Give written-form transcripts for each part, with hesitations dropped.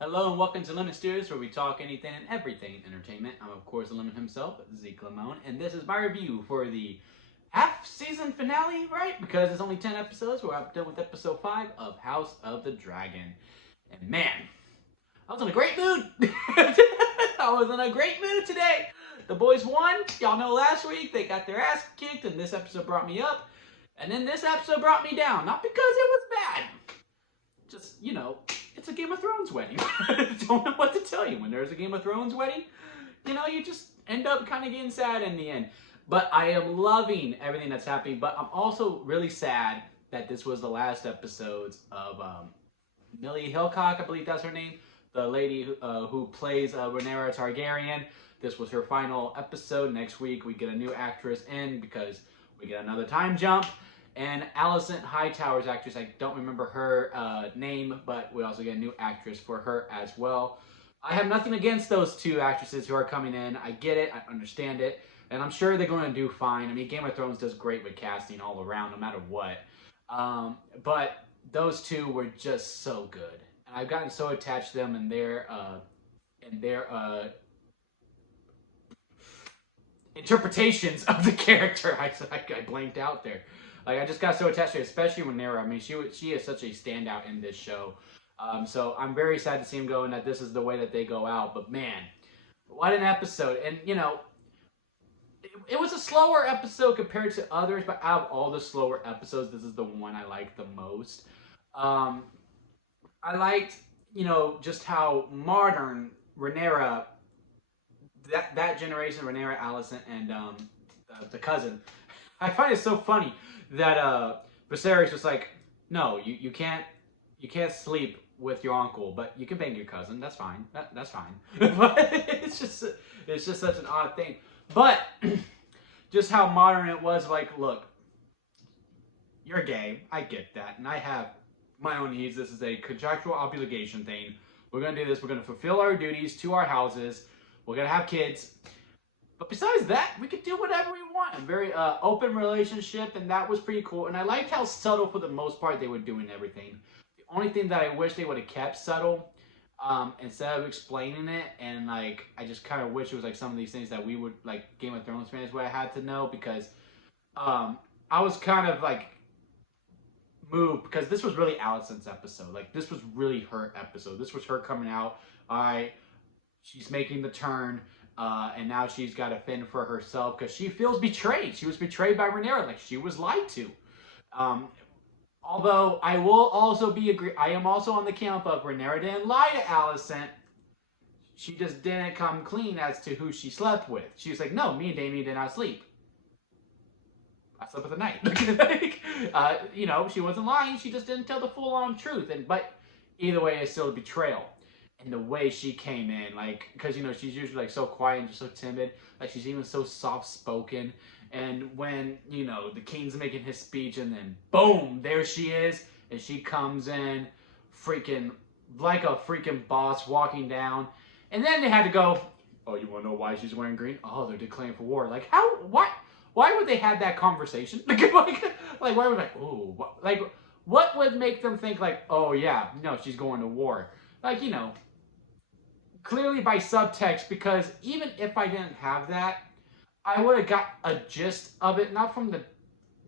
Hello and welcome to Lemon Studios, where we talk anything and everything entertainment. I'm of course the Lemon himself, Zeke Lemon, and this is my review for the half season finale, right? Because it's only 10 episodes. We're up done with episode 5 of House of the Dragon. And man, I was in a great mood. I was in a great mood today. The boys won. Y'all know last week they got their ass kicked, and this episode brought me up. And then this episode brought me down. Not because it was bad, just, it's a Game of Thrones wedding. Don't know what to tell you. When there's a Game of Thrones wedding, you just end up kind of getting sad in the end. But I am loving everything that's happening. But I'm also really sad that this was the last episodes of Millie Hillcock, I believe that's her name, the lady who plays Rhaenyra Targaryen. This was her final episode. Next week we get a new actress in because we get another time jump. And Alicent Hightower's actress, I don't remember her name, but we also get a new actress for her as well. I have nothing against those two actresses who are coming in. I get it, I understand it, and I'm sure they're going to do fine. I mean, Game of Thrones does great with casting all around, no matter what. But those two were just so good, and I've gotten so attached to them and their interpretations of the character. I blanked out there. Like, I just got so attached to her, especially when Nera. I mean, she is such a standout in this show. So I'm very sad to see him go, and that this is the way that they go out. But man, what an episode! And it was a slower episode compared to others, but out of all the slower episodes, this is the one I liked the most. Um, I liked, just how modern Rhaenyra, that generation, Rhaenyra, Alicent, and the cousin. I find it so funny that Viserys was like, no, you can't sleep with your uncle, but you can bang your cousin. That's fine. That's fine. But it's just such an odd thing. But just how modern it was. Like, look, you're gay. I get that, and I have my own needs. This is a contractual obligation thing. We're gonna do this. We're gonna fulfill our duties to our houses. We're gonna have kids. But besides that, we could do whatever we want. A very open relationship, and that was pretty cool. And I liked how subtle, for the most part, they were doing everything. The only thing that I wish they would have kept subtle, instead of explaining it, and like, I just kind of wish it was like some of these things that we would, like, Game of Thrones fans would have had to know, because I was kind of like moved, because this was really Alicent's episode. Like, this was really her episode. This was her coming out. She's making the turn. And now she's got to fend for herself because she feels betrayed. She was betrayed by Rhaenyra. Like, she was lied to. Although I will also I am also on the camp of Rhaenyra didn't lie to Alicent. She just didn't come clean as to who she slept with. She was like, no, me and Damian did not sleep. I slept with a knight. She wasn't lying. She just didn't tell the full-on truth. But either way, it's still a betrayal. And the way she came in, like, because she's usually like so quiet and just so timid, like she's even so soft spoken. And when the king's making his speech, and then boom, there she is, and she comes in, freaking like a freaking boss walking down. And then they had to go, oh, you want to know why she's wearing green? Oh, they're declaring for war. Like, how? Why would they have that conversation? like why would oh, what would make them think like, oh yeah, no, she's going to war? Like, clearly by subtext, because even if I didn't have that, I would have got a gist of it, not from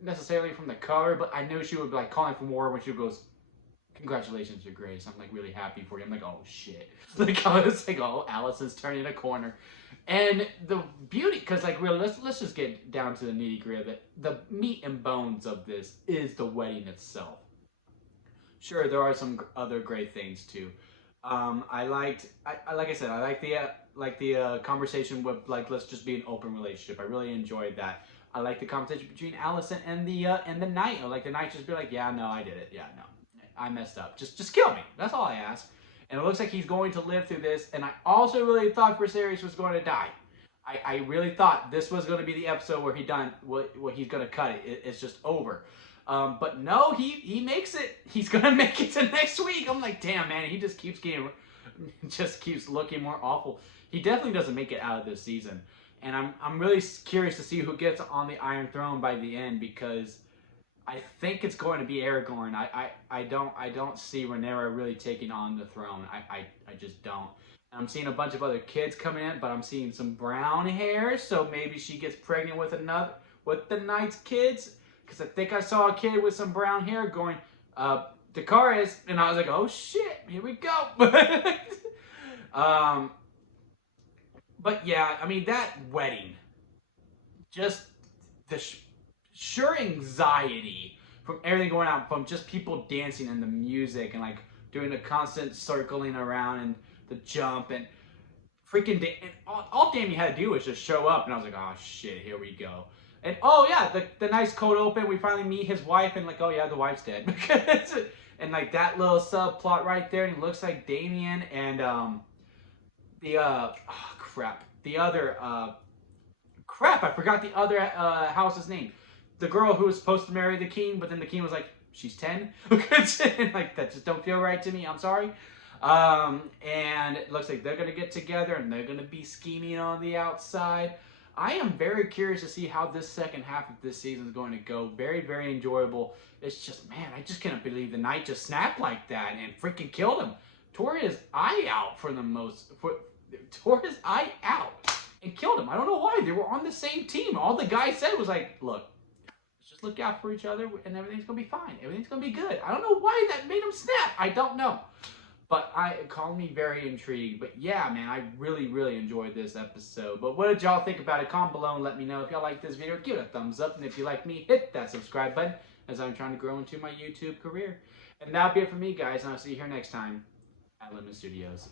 necessarily from the color, but I knew she would be like calling for more when she goes, congratulations, your grace, I'm like really happy for you. I'm like, oh shit. Like, I was like, oh, Alicent's turning a corner. And the beauty, because like, really, let's just get down to the nitty gritty of it. The meat and bones of this is the wedding itself. Sure, there are some other great things too. I like I said, I like the conversation with, like, let's just be an open relationship. I really enjoyed that. I like the conversation between Alicent and the knight. Like, the knight just be like, yeah, no, I did it. Yeah, no, I messed up. Just kill me. That's all I ask. And it looks like he's going to live through this. And I also really thought Viserys was going to die. I really thought this was going to be the episode where he's going to cut it. It's just over. But no, he makes it. He's gonna make it to next week. I'm like, damn, man, he just keeps looking more awful. He definitely doesn't make it out of this season, and I'm really curious to see who gets on the Iron Throne by the end, because I think it's going to be Aragorn. I don't see Rhaenyra really taking on the throne. I just don't. I'm seeing a bunch of other kids coming in, but I'm seeing some brown hair, so maybe she gets pregnant with the Knight's kids. Because I think I saw a kid with some brown hair going, Dakaris, and I was like, oh shit, here we go. But yeah, I mean, that wedding, just the sure anxiety from everything going on, from just people dancing and the music and like doing the constant circling around and the jump and freaking and all Damien had to do was just show up, and I was like, oh shit, here we go. And oh yeah, the nice cold open, we finally meet his wife, and like, oh yeah, the wife's dead. And like that little subplot right there, and it looks like Damien and the other I forgot the other house's name. The girl who was supposed to marry the king, but then the king was like, she's 10. Like, that just don't feel right to me. I'm sorry. And it looks like they're going to get together and they're going to be scheming on the outside. I am very curious to see how this second half of this season is going to go. Very, very enjoyable. It's just, man, I just can't believe the Knight just snapped like that and freaking killed him. Tore his eye out tore his eye out and killed him. I don't know why. They were on the same team. All the guy said was like, look, let's just look out for each other and everything's going to be fine. Everything's going to be good. I don't know why that made him snap. I don't know. But it called me very intrigued. But yeah, man, I really, really enjoyed this episode. But what did y'all think about it? Comment below and let me know. If y'all like this video, give it a thumbs up. And if you like me, hit that subscribe button as I'm trying to grow into my YouTube career. And that'll be it for me, guys. And I'll see you here next time at Lemon Studios.